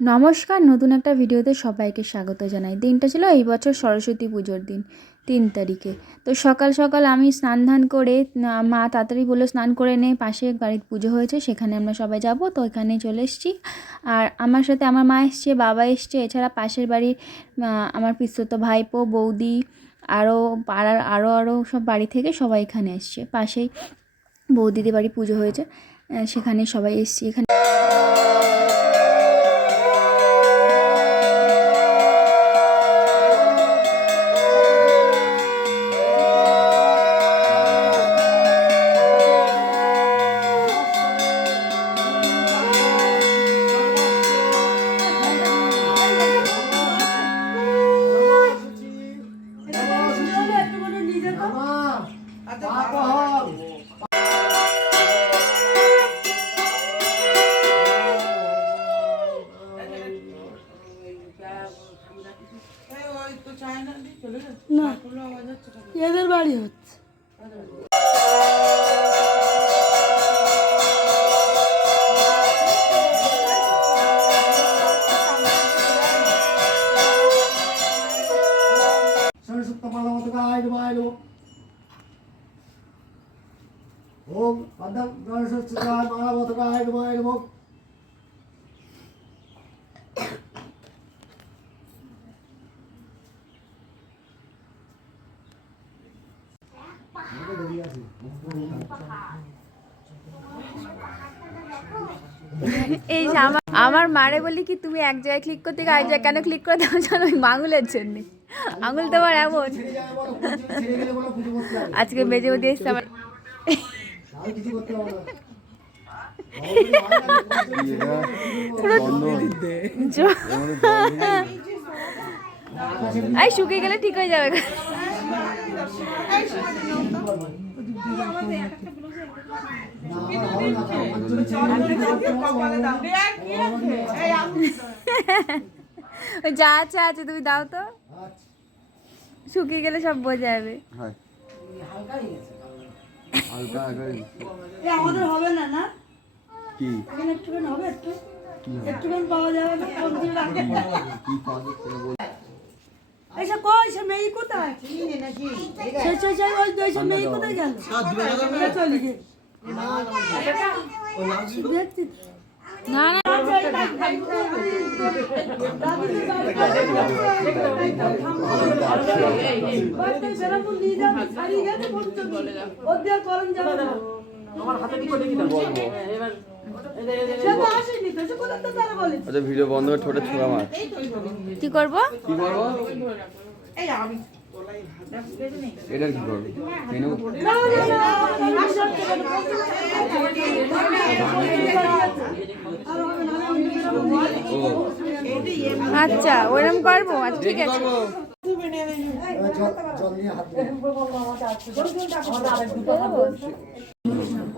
নমস্কার, নতুন একটা ভিডিওতে সবাইকে স্বাগত জানাই। দিনটা ছিল এই বছর সরস্বতী পুজোর দিন, 3 তারিখে। তো সকাল সকাল আমি স্নান ধান করে, মা তাড়াতাড়ি বললো স্নান করে নে, পাশে বাড়ির পুজো হয়েছে, সেখানে আমরা সবাই যাব। তো এখানে চলে এসেছি। আর আমার সাথে আমার মা এসছে, বাবা এসছে, এছাড়া পাশের বাড়ির আমার পিসতুতো ভাইপো, বৌদি, আরও পাড়ার আরও সব বাড়ি থেকে সবাই এখানে এসছে। পাশেই বৌদিদের বাড়ি পুজো হয়েছে, সেখানে সবাই এসছি। এখানে না, এদের বাড়ি হচ্ছে। ओम पदम गणेशोत्सवाय महावतकाय नमः। এই যে আমার মারে বলি কি, তুমি এক জায়গায় ক্লিক করতে গিয়ে আরেক জায়গায় কেন ক্লিক করে দাও জানো? ওই আঙুলের জন্যে। আঙুল তোমার এমন আজকে বেজে দিয়ে এসছে আমার। এই শুকিয়ে গেলে ঠিক হয়ে যাবে। যা আছে আছে, তুমি দাও তো, শুকিয়ে গেলে সব বোঝা যাবে। আমাদের হবে না, না কি এখানে একটুখানি হবে, একটুখানি পাওয়া যাবে না। এইসব কই, সে মেয়ে কোথায়? ওই মেয়ে কোথায় গেল? চলে গেল। দেখছি না না, আচ্ছা ভিডিও বন্ধ করে ঠোঁটে ছোড়া মার। কি করবো? কি করবো? এটার কি করবো? মেনু আচ্ছা ওরকম করবো, আচ্ছা ঠিক আছে।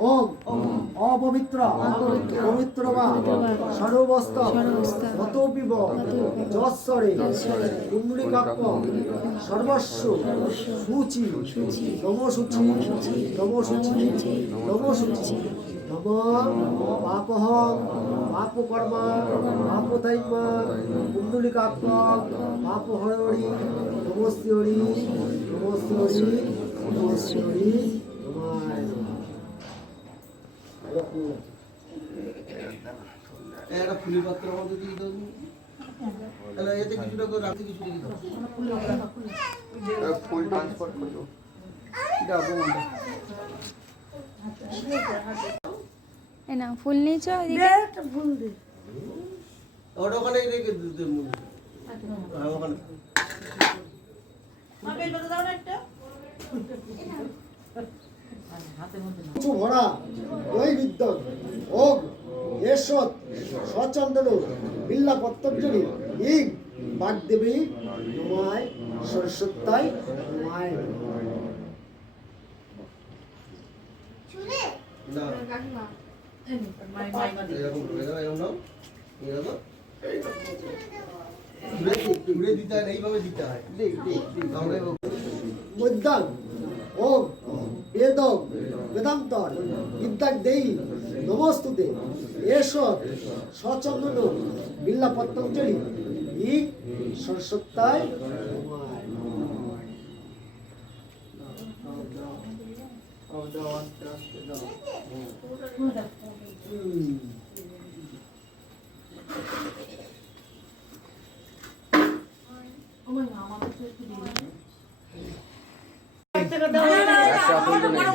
ओम अपवित्र पवित्र वा सर्वस्त गतोपिव जस्सरे कुंडलिकाक्ष सर्वस्व शुचि नमोशुचि नमोशुचि नमोशुचि नमो पापहं पापकर्म पापदैव कुंडलिकाक्ष पापहरि नमस्तेरि नमस्तेरि नमस्तेरि একটা ফুলি পাত্রের মধ্যে দিয়ে দাও, তাহলে এতে কিছুটা করে রাতে কিছু দিয়ে দাও, ফুল ট্রান্সফার করো। এটা আপন এই না, ফুল নিয়েছো এদিকে, একটা ফুল দে। ওটা ওখানে রেখে দিতে মনে হ্যাঁ ওখানে ভরা ওই বিদ্যন ওগ এসত সচন্দন বিল্লা পত্তঞ্জলি ইগ বাগদেবী নমায় সরস্বত্যায় নমায় না এরকম করে দাও, এরকম নাও, এরকম ঘুরে দিতে হয়, এইভাবে দিতে হয়। তাহলে মধ্যান ওম বেদং বেদান্তর বিদ্যাদেয়ী নমস্তুতে এষৎ সচন্দন বিল্লা পত্তঞ্জলি ইং সরস্বত্যায় নমঃ। একটা আপন তো নেই।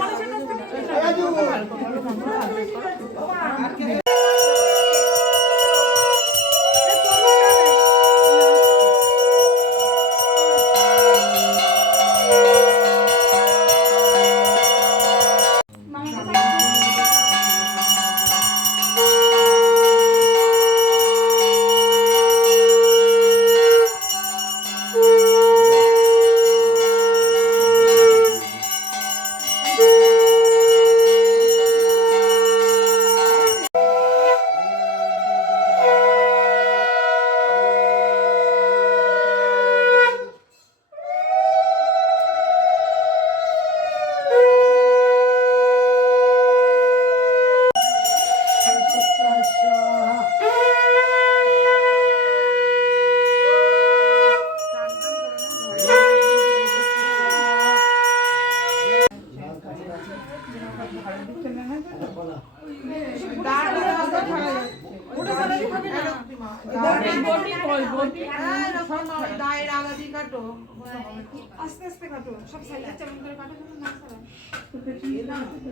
আস্তে আস্তে কাটো, সব সাইডে চালু করে কাটো, কিন্তু না ছাড়া।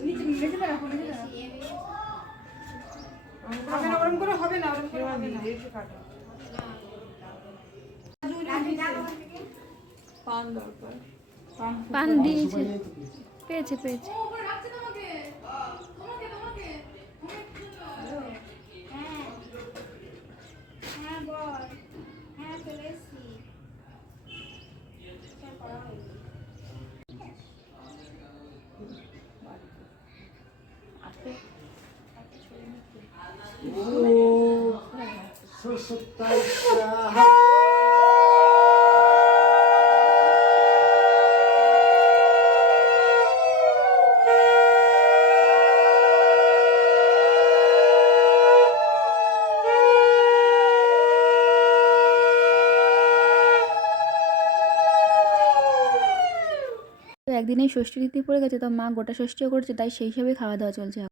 নিচে নিচে রাখো, নিচে রাখো। হবে না, ওরম করে হবে না, ওরম করে হবে না। পান দরকার। পান দিয়েছে, পেয়েছে পেয়েছে। ওম সরস্বত্যায় স্বাহা। তো একদিনেই ষষ্ঠী তিথি পড়ে গেছে, তো মা গোটা ষষ্ঠীও করছে, তাই সেই হিসাবে খাওয়া দাওয়া চলছে।